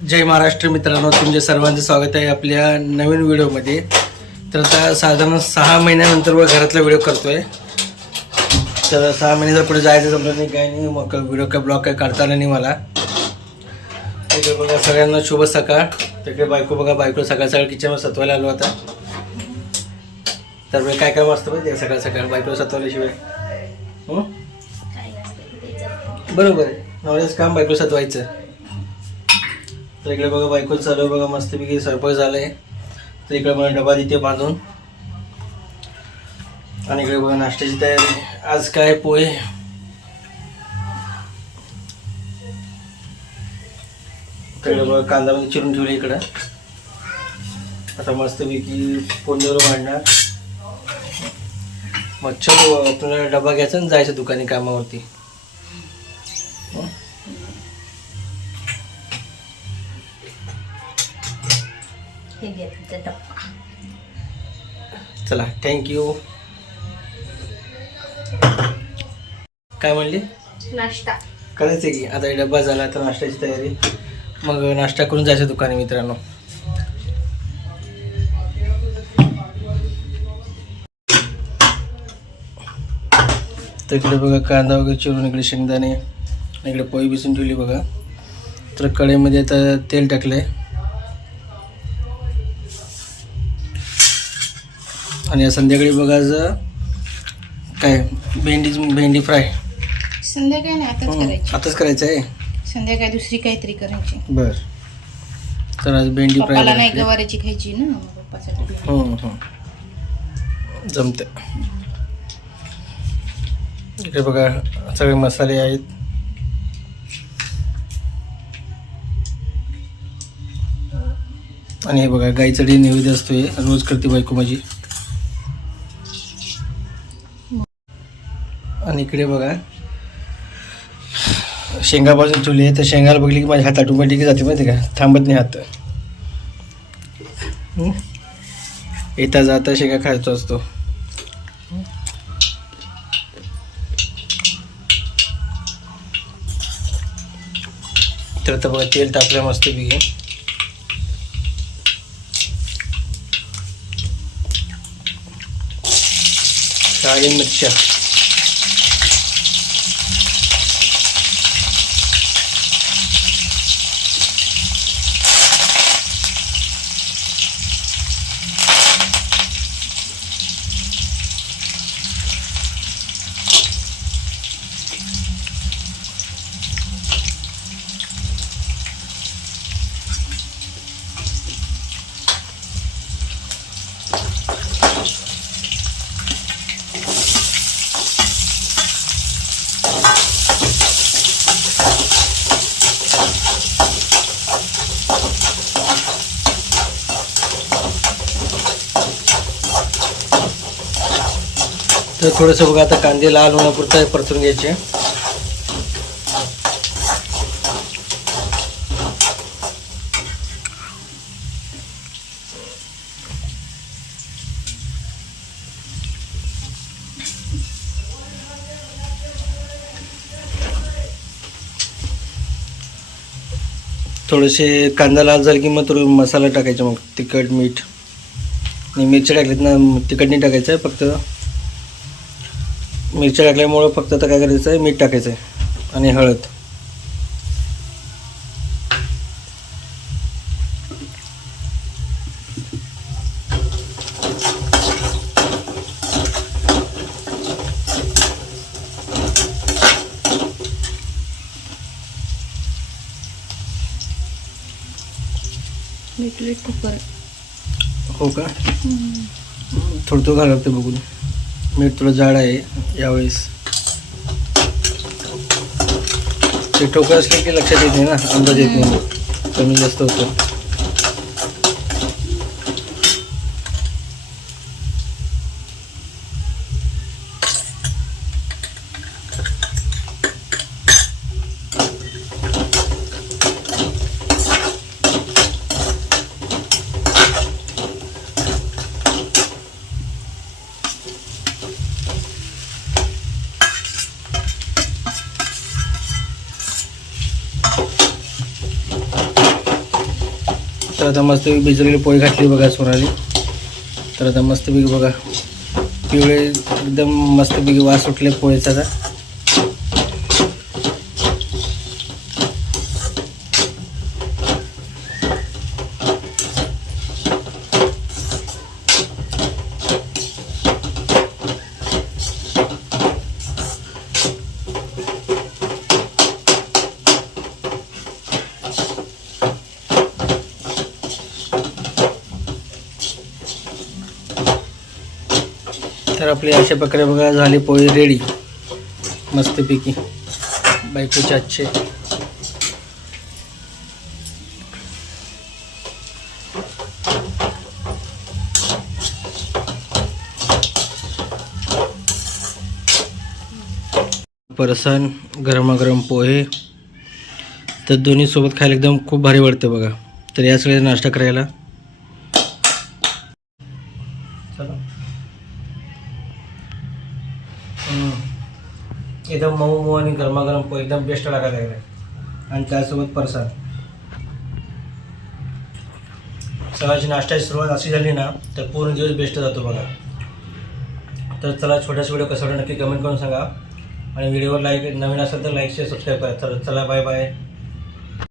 जय महाराष्ट्र मित्रांनो, तुमच्या सर्वांचे स्वागत आहे आपल्या नवीन व्हिडिओमध्ये. तर आता साधारण 6 महिन्यानंतर व घरातला व्हिडिओ करतोय. तर 6 महिन्याच्या पुढे जायचं जमलं नाही, काही नाही. मग व्हिडिओ काय ब्लॉग काय काढता आला नाही मला. तिकडे बघा सगळ्यांना शुभ सकाळ. तिकडे बायको बघा, बायको सकाळ सकाळ किचनमध्ये सतवायला आलो आता. तर काय काय वाजतं माहिती आहे सकाळ सकाळ बायको सतवल्याशिवाय? बरोबर आहे, नवऱ्याचं काम बायको सतवायचं. तर इकडे बघा बायको चालू आहे बघा, मस्तपैकी स्वयंपाक झालाय. तर इकडे मला डबा देते बांधून. आणि इकडे बघा नाश्त्याची तयारी. आज काय पोहे. इकडे बघा कांदामध्ये चिरून ठेवले इकडं. आता मस्तपैकी फोनवर मांडणार. मग चलो आपल्याला डबा घ्यायचा आणि जायचं दुकानी कामावरती. चला थँक्यू. काय म्हणली? नाश्ता करायचं की आता डब्बा झाला तर नाश्त्याची तयारी. मग नाश्ता करून जायचं दुकानी मित्रांनो. तर इकडे बघा कांदा वगैरे चिरून, इकडे शेंगदाणे, इकडे पोळी भिजून ठेवली बघा. तर कढईमध्ये आता तेल टाकले आणि संध्याकाळी बघा आज काय भेंडी फ्राय. संध्याकाळी नाही, आताच करायची. आताच करायचं आहे. संध्याकाळी दुसरी काहीतरी करायची. बर. तर आज भेंडी फ्राय. पप्पाला नाही गवारीची खायची ना, पप्पासाठी. जमते. इकडे बघा सगळे मसाले आहेत. आणि हे बघा गाईचा नैवेद्य असतोय, रोज करते बायको माझी. आणि इकडे बघा शेंगा भाजून ठेवली. तर शेंगाला बघली की माझ्या हात ऑटोमॅटिक जाते माहिती का, थांबत नाही हात. येता जाता शेंगा खायचो असतो. तर आता बघा तेल टाकलं मस्तपैकी. काळी मिरच्या, तर थोडंसं बघा आता कांदे लाल होण्यापुरता परतून घ्यायचे. थोडेसे कांदा लाल झाला की मग थोडं मसाला टाकायचा. मग तिखट मीठ आणि मिरच्या टाकलीत ना, तिखट नाही टाकायचं आहे, फक्त मिरच्या टाकल्यामुळं फक्त आता काय करायचं आहे, मीठ टाकायचं आहे आणि हळद. मीठ कुकर. हो का? थोडं तो घालावं लागतं बघून. मीठ थोडं जाड आहे यावेळेस. ते ठोकं असले की लक्षात येत नाही ना, अंदाज येत नाही, कमी जास्त होतं. तर आता मस्तपैकी भिजलेली पोळी घातली बघा सोनाली. तर आता मस्तपैकी बघा पिवळे एकदम मस्तपैकी वास सुटले पोळीचा आता. तर आपली अशा प्रकारे बघा झाली पोळी रेडी मस्तपैकी बायकोचे आजचे. फरसाण गरमागरम पोहे तर दोन्ही सोबत खायला एकदम खूप भारी वाटते बघा. तर याच वेळेस नाश्ता करायला चला. एकदम मऊ मऊ आणि गरमागरम पोहे एकदम बेस्ट लागायला लागले आणि त्यासोबत फरसाण. सकाळची नाश्त्याची सुरुवात अशी झाली ना तर पूर्ण दिवस बेस्ट जातो बघा. तर चला छोटासा व्हिडिओ कसा वाटला नक्की कमेंट करून सांगा आणि व्हिडिओवर लाईक नवीन असेल तर लाईक शेअर सबस्क्राईब करा. तर चला बाय बाय.